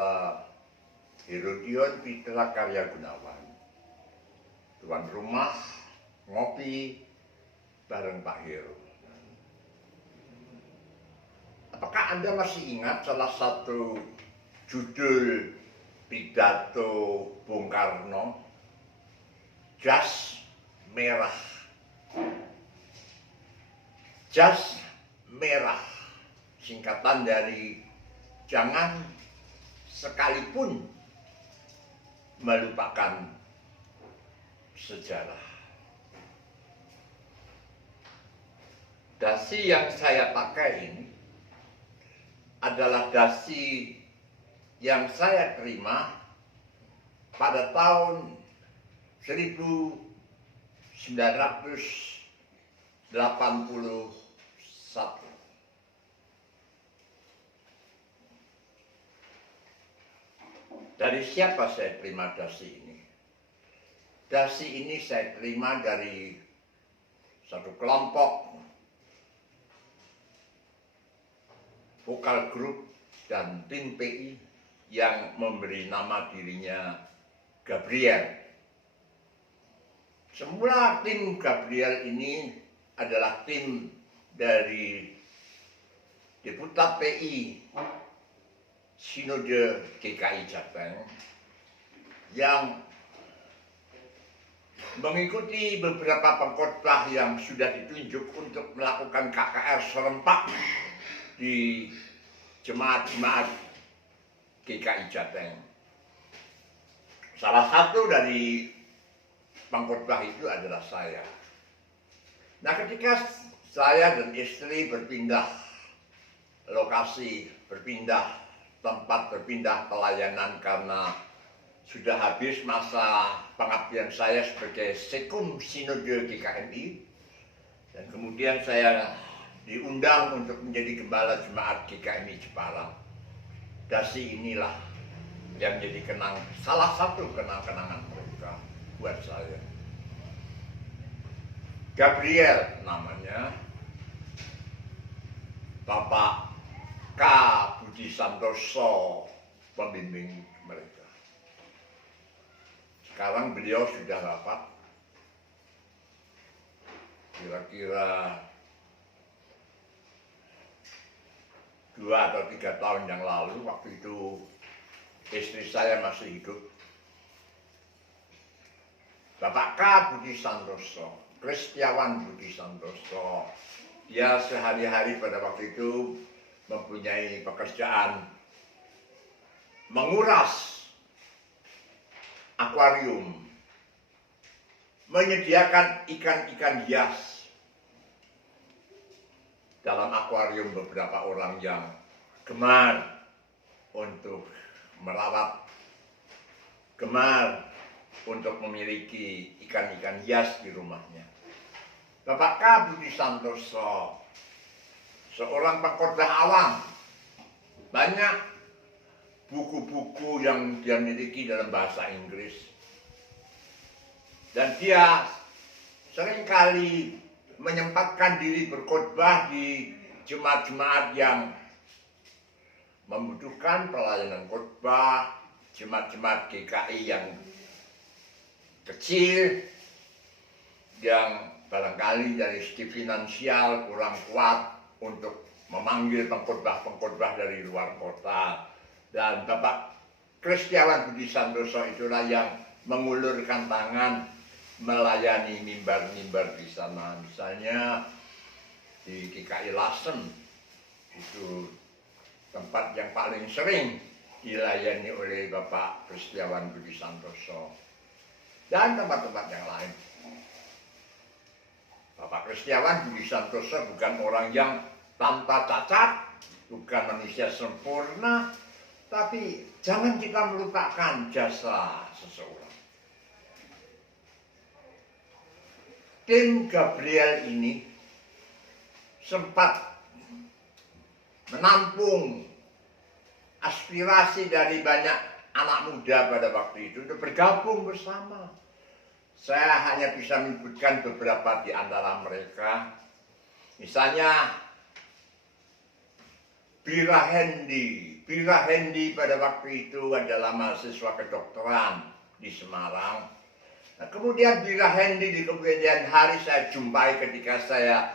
Saudara Herodion Fitra Karya Gunawan, tuan rumah ngopi bareng Pak Heru. Apakah Anda masih ingat salah satu judul pidato Bung Karno? Jas merah. Jas merah, singkatan dari jangan sekalipun melupakan sejarah. Dasi yang saya pakai ini adalah dasi yang saya terima pada tahun 1981. Dari siapa saya terima dasi ini? Dasi ini saya terima dari satu kelompok vokal grup dan tim PI yang memberi nama dirinya Gabriel. Semula tim Gabriel ini adalah tim dari Deputat PI Sinode GKI Jateng yang mengikuti beberapa pengkhotbah yang sudah ditunjuk untuk melakukan KKR serempak di jemaat-jemaat GKI Jateng. Salah satu dari pengkhotbah itu adalah saya. Nah, ketika saya dan istri berpindah lokasi, berpindah tempat, berpindah pelayanan karena sudah habis masa pengabdian saya sebagai Sekum Sinode GKMI, dan kemudian saya diundang untuk menjadi gembala jemaat GKMI Jepara. Dasi inilah yang jadi salah satu kenang-kenangan mereka buat saya. Gabriel namanya, Bapak K. Budi Santoso pembimbing mereka. Sekarang beliau sudah rapat, kira-kira 2 atau 3 tahun yang lalu. Waktu itu istri saya masih hidup. Bapak K. Budi Santoso, Kristiawan Budi Santoso, dia sehari-hari pada waktu itu mempunyai pekerjaan menguras akuarium, menyediakan ikan-ikan hias dalam akuarium. Beberapa orang yang gemar untuk merawat, gemar untuk memiliki ikan-ikan hias di rumahnya. Bapak K. Budi Santoso, seorang pengkhotbah awam, banyak buku-buku yang dia miliki dalam bahasa Inggris, dan dia seringkali menyempatkan diri berkhotbah di jemaat-jemaat yang membutuhkan pelayanan khotbah, jemaat-jemaat GKI yang kecil, yang barangkali dari segi finansial kurang kuat untuk memanggil pengkhotbah-pengkhotbah dari luar kota. Dan Bapak Kristiawan Budi Santoso itulah yang mengulurkan tangan melayani mimbar-mimbar di sana. Misalnya di GKI Lasem, itu tempat yang paling sering dilayani oleh Bapak Kristiawan Budi Santoso, dan tempat-tempat yang lain. Bapak Kristiawan Budi Santoso bukan orang yang tanpa cacat, bukan manusia sempurna, tapi jangan kita melupakan jasa seseorang. Tim Gabriel ini sempat menampung aspirasi dari banyak anak muda pada waktu itu untuk bergabung bersama. Saya hanya bisa menyebutkan beberapa di antara mereka. Misalnya Bira Hendi Bira Hendy pada waktu itu adalah mahasiswa kedokteran di Semarang. Nah, kemudian Bira Hendy di kemudian hari saya jumpai ketika saya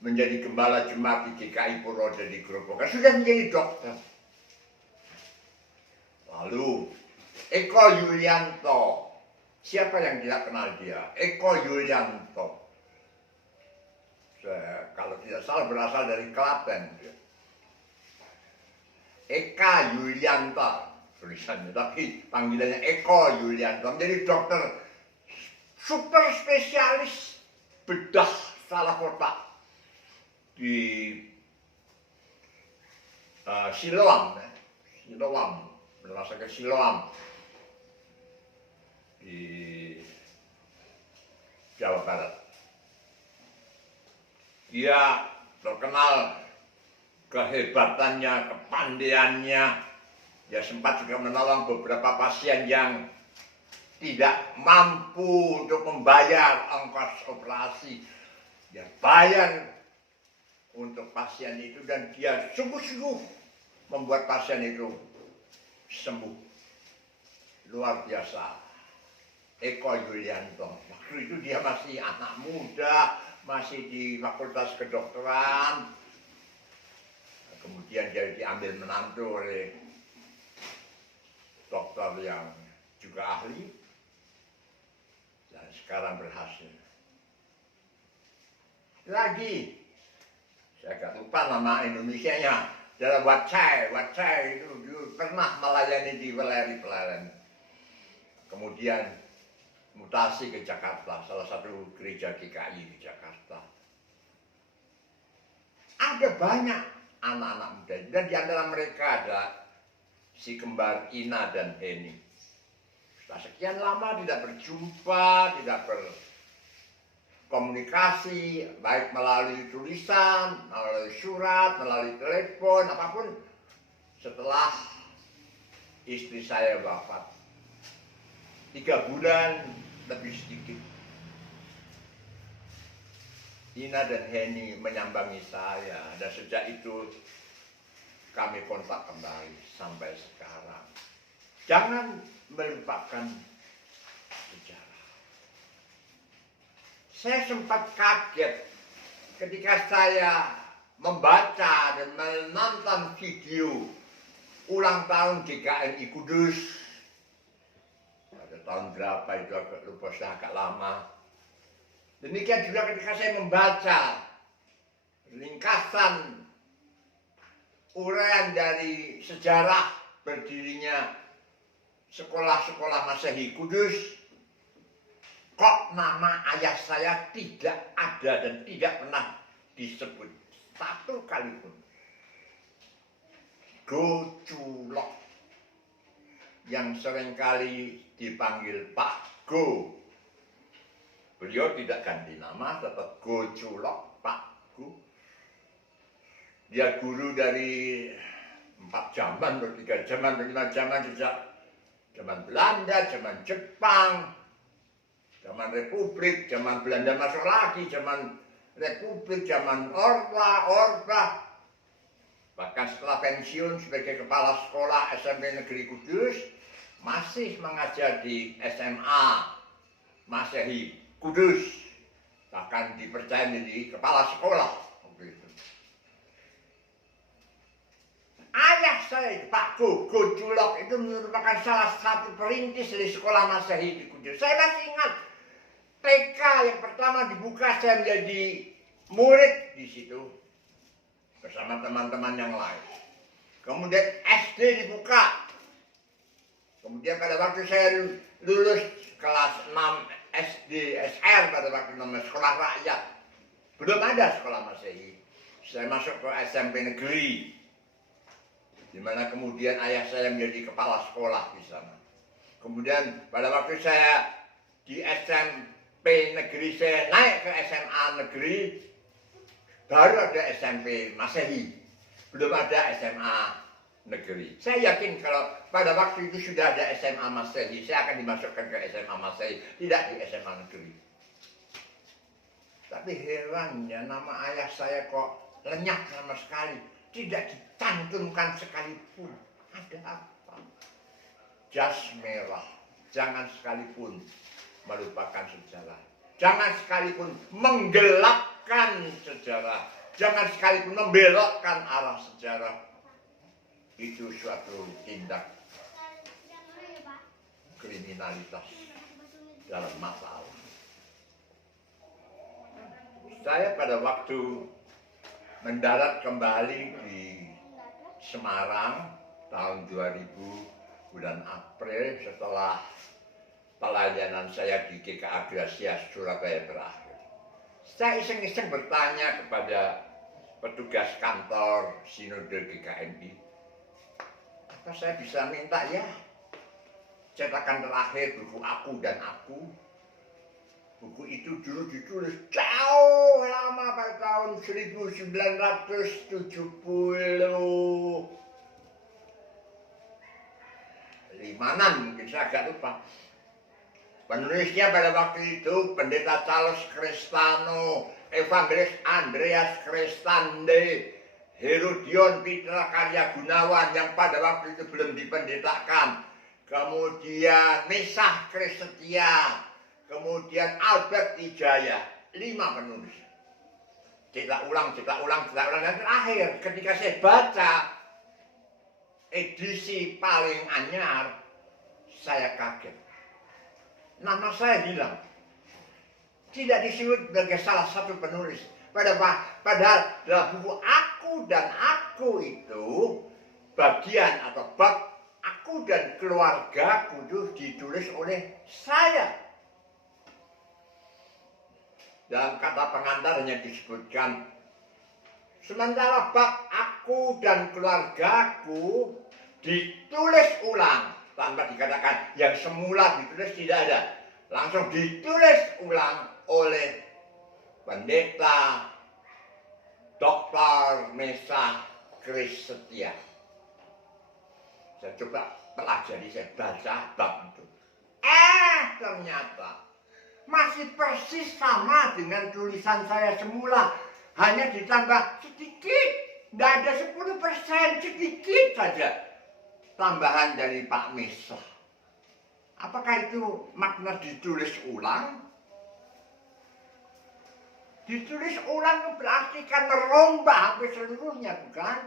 menjadi gembala jemaat di GKI Purworejo di Grobogan, sudah menjadi dokter. Lalu Eko Yulianto, siapa yang tidak kenal dia? Eko Yulianto, kalau tidak salah berasal dari Klaten. Eka Yulianto tulisannya, tapi panggilannya Eko Yulianto, menjadi dokter super spesialis bedah salah kotak di Siloam, rumah sakit Siloam di Jawa Barat. Dia terkenal kehebatannya, kepandaiannya. Dia sempat juga menolong beberapa pasien yang tidak mampu untuk membayar ongkos operasi. Dia bayar untuk pasien itu dan dia sungguh-sungguh membuat pasien itu sembuh. Luar biasa. Eko Yulianto. Waktu itu dia masih anak muda, masih di Fakultas Kedokteran. Kemudian dia diambil menantu oleh dokter yang juga ahli. Dan sekarang berhasil. Lagi, saya agak lupa nama Indonesianya. Adalah Wacai itu pernah melayani di Weleri Pleren. Kemudian mutasi ke Jakarta, salah satu gereja GKI di Jakarta. Ada banyak anak-anak muda dan di antara mereka ada si kembar Ina dan Heni. Setelah sekian lama tidak berjumpa, tidak berkomunikasi, baik melalui tulisan, melalui surat, melalui telepon, apapun. Setelah istri saya wafat, 3 bulan lebih sedikit, Ina dan Heni menyambangi saya, dan sejak itu kami kontak kembali sampai sekarang. Jangan melupakan sejarah. Saya sempat kaget ketika saya membaca dan menonton video ulang tahun GKMI Kudus. Pada tahun berapa itu agak lupa, sudah agak lama. Demikian juga ketika saya membaca ringkasan uraian dari sejarah berdirinya sekolah-sekolah Masehi Kudus, kok nama ayah saya tidak ada dan tidak pernah disebut satu kali pun. Goculok, yang seringkali dipanggil Pak Go. Beliau tidak ganti nama, tetap Goculok, Pak Go. Dia guru dari 4 zaman, 3 zaman, 5 zaman, sejak zaman Belanda, zaman Jepang, zaman Republik, zaman Belanda masuk lagi, zaman Republik, zaman Orba. Bahkan setelah pensiun sebagai kepala sekolah SMP Negeri Kudus, masih mengajar di SMA Masehi Kudus, bahkan dipercaya menjadi kepala sekolah. Ayah saya, Pak Goculok, itu merupakan salah satu perintis dari sekolah Masehi di Kudus. Saya masih ingat TK yang pertama dibuka, saya menjadi murid di situ bersama teman-teman yang lain. Kemudian SD dibuka. Kemudian pada waktu saya lulus kelas 6 SD SR, pada waktu namanya sekolah rakyat, belum ada sekolah Masehi. Saya masuk ke SMP negeri, di mana kemudian ayah saya menjadi kepala sekolah di sana. Kemudian pada waktu saya di SMP negeri, saya naik ke SMA negeri, baru ada SMP Masehi, belum ada SMA negeri. Saya yakin kalau pada waktu itu sudah ada SMA Masehi, saya akan dimasukkan ke SMA Masehi, tidak di SMA negeri. Tapi herannya nama ayah saya kok lenyap sama sekali, tidak dicantumkan sekalipun. Ada apa? Jas merah. Jangan sekalipun melupakan sejarah. Jangan sekalipun menggelapkan sejarah. Jangan sekalipun membelokkan arah sejarah. Itu suatu tindak kriminalitas dalam masalah. Saya pada waktu mendarat kembali di Semarang tahun 2000 bulan April setelah pelayanan saya di GKA Gracia Surabaya berakhir. Saya iseng-iseng bertanya kepada petugas kantor Sinode GKMI, apa saya bisa minta ya cetakan terakhir buku Aku dan Aku. Buku itu dulu ditulis jauh lama pada tahun 1970. Limanan mungkin saya agak lupa. Penulisnya pada waktu itu Pendeta Charles Crestano, Evangelis Andreas Crestande, Herodion Pitra Karya Gunawan yang pada waktu itu belum dipendetakan. Kemudian Mesah Krisetia, kemudian Albert Wijaya, 5 penulis. Cetak ulang, dan terakhir ketika saya baca edisi paling anyar, saya kaget. Nama saya hilang. Tidak disebut sebagai salah satu penulis. Padahal dalam buku Aku dan Aku itu bagian atau bab Aku dan Keluarga Kudus ditulis oleh saya. Dalam kata pengantar hanya disebutkan, sementara bab Aku dan Keluargaku ditulis ulang. Tanpa dikatakan yang semula ditulis, tidak ada. Langsung ditulis ulang oleh Pendeta Dr. Mesah Krisetia. Saya coba pelajari, saya baca bab itu. Ternyata masih persis sama dengan tulisan saya semula. Hanya ditambah sedikit. Tidak ada 10%, sedikit saja. Tambahan dari Pak Mesah. Apakah itu makna ditulis ulang? Ditulis ulang berarti kan merombak hampir seluruhnya, bukan?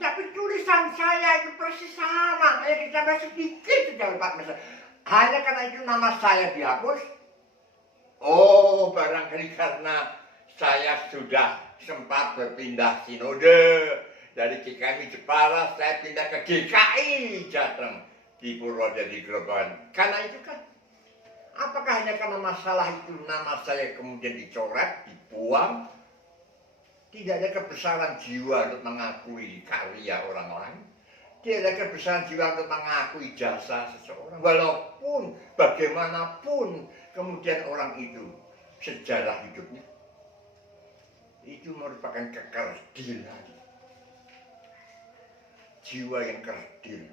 Tapi tulisan saya itu persis sama, hanya ditambah sedikit saja Pak Mesah. Hanya karena itu nama saya dihapus. Oh, barangkali karena saya sudah sempat berpindah sinode. Dari GKI Jepara saya pindah ke GKI Jateng di Purwodadi Grobogan. Karena itu kan, apakah hanya karena masalah itu nama saya kemudian dicoret, dibuang? Tidak ada kebesaran jiwa untuk mengakui karya orang lain. Tidak ada kebesaran jiwa untuk mengakui jasa seseorang. Walaupun bagaimanapun kemudian orang itu sejarah hidupnya, itu merupakan kekerdilan. Jiwa yang kerdil.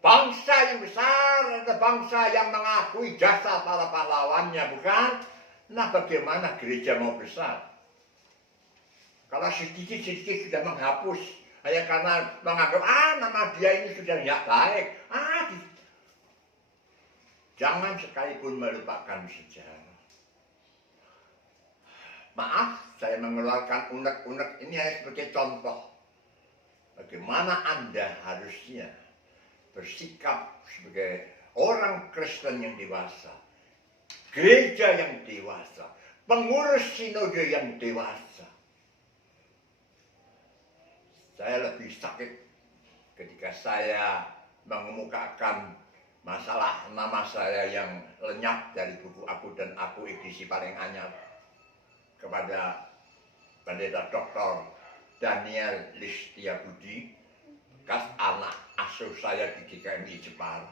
Bangsa yang besar adalah bangsa yang mengakui jasa para pahlawannya, bukan? Nah, bagaimana gereja mau besar? Kalau sedikit-sedikit sudah menghapus, hanya karena menganggap, nama dia ini sudah tidak baik. Jangan sekalipun melupakan sejarah. Maaf, saya mengeluarkan unek-unek ini hanya sebagai contoh. Bagaimana Anda harusnya bersikap sebagai orang Kristen yang dewasa, gereja yang dewasa, pengurus sinode yang dewasa. Saya lebih sakit ketika saya mengemukakan masalah nama saya yang lenyap dari buku Aku dan Aku edisi paling anyar kepada Pendeta Dr. Daniel Listia Budi, bekas anak asuh saya di GKMI Jepara.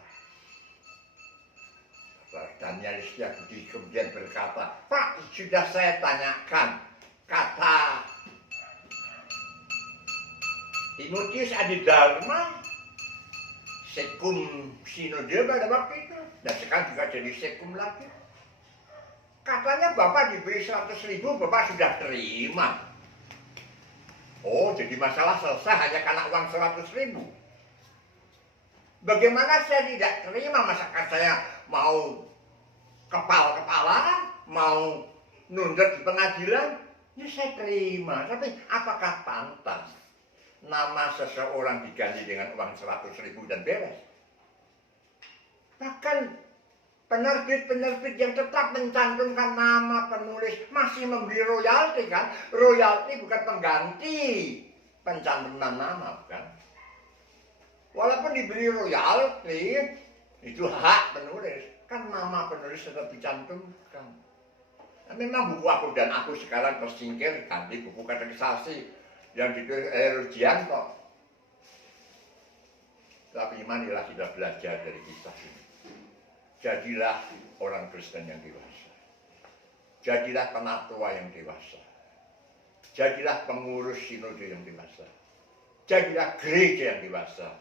Daniel Listia Budi kemudian berkata, Pak, sudah saya tanyakan, kata Timotius Adidharma, Sekum Sinode pada waktu itu, dan sekarang juga jadi Sekum lagi. Katanya Bapak diberi 100.000, Bapak sudah terima. Oh, jadi masalah selesai hanya karena uang 100.000. Bagaimana saya tidak terima masakan saya mau kepala, mau nunjuk di pengadilan? Ya saya terima, tapi apakah pantas nama seseorang diganti dengan uang 100.000 dan beres? Bahkan penerbit-penerbit yang tetap mencantumkan nama penulis masih memberi royalti kan? Royalti bukan pengganti pencantuman nama, bukan? Walaupun diberi royalti, itu hak penulis. Kan nama penulis tetap dicantumkan. Nah, memang buku Aku dan Aku sekarang tersingkir ganti buku kategorisasi yang ditulis Rujianto. Tapi marilah kita belajar dari kisah ini. Jadilah orang Kristen yang dewasa. Jadilah penatua yang dewasa. Jadilah pengurus sinode yang dewasa. Jadilah gereja yang dewasa.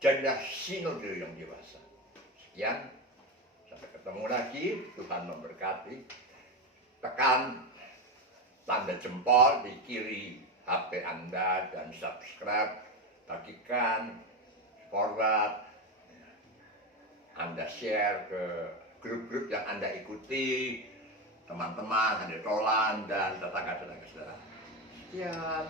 Jadilah sinode yang dewasa. Sekian, sampai ketemu lagi. Tuhan memberkati. Tekan tanda jempol di kiri HP Anda dan subscribe, bagikan, forward, Anda share ke grup-grup yang Anda ikuti, teman-teman, Anda tolan, dan tetangga-tetangga saudara. Sekian.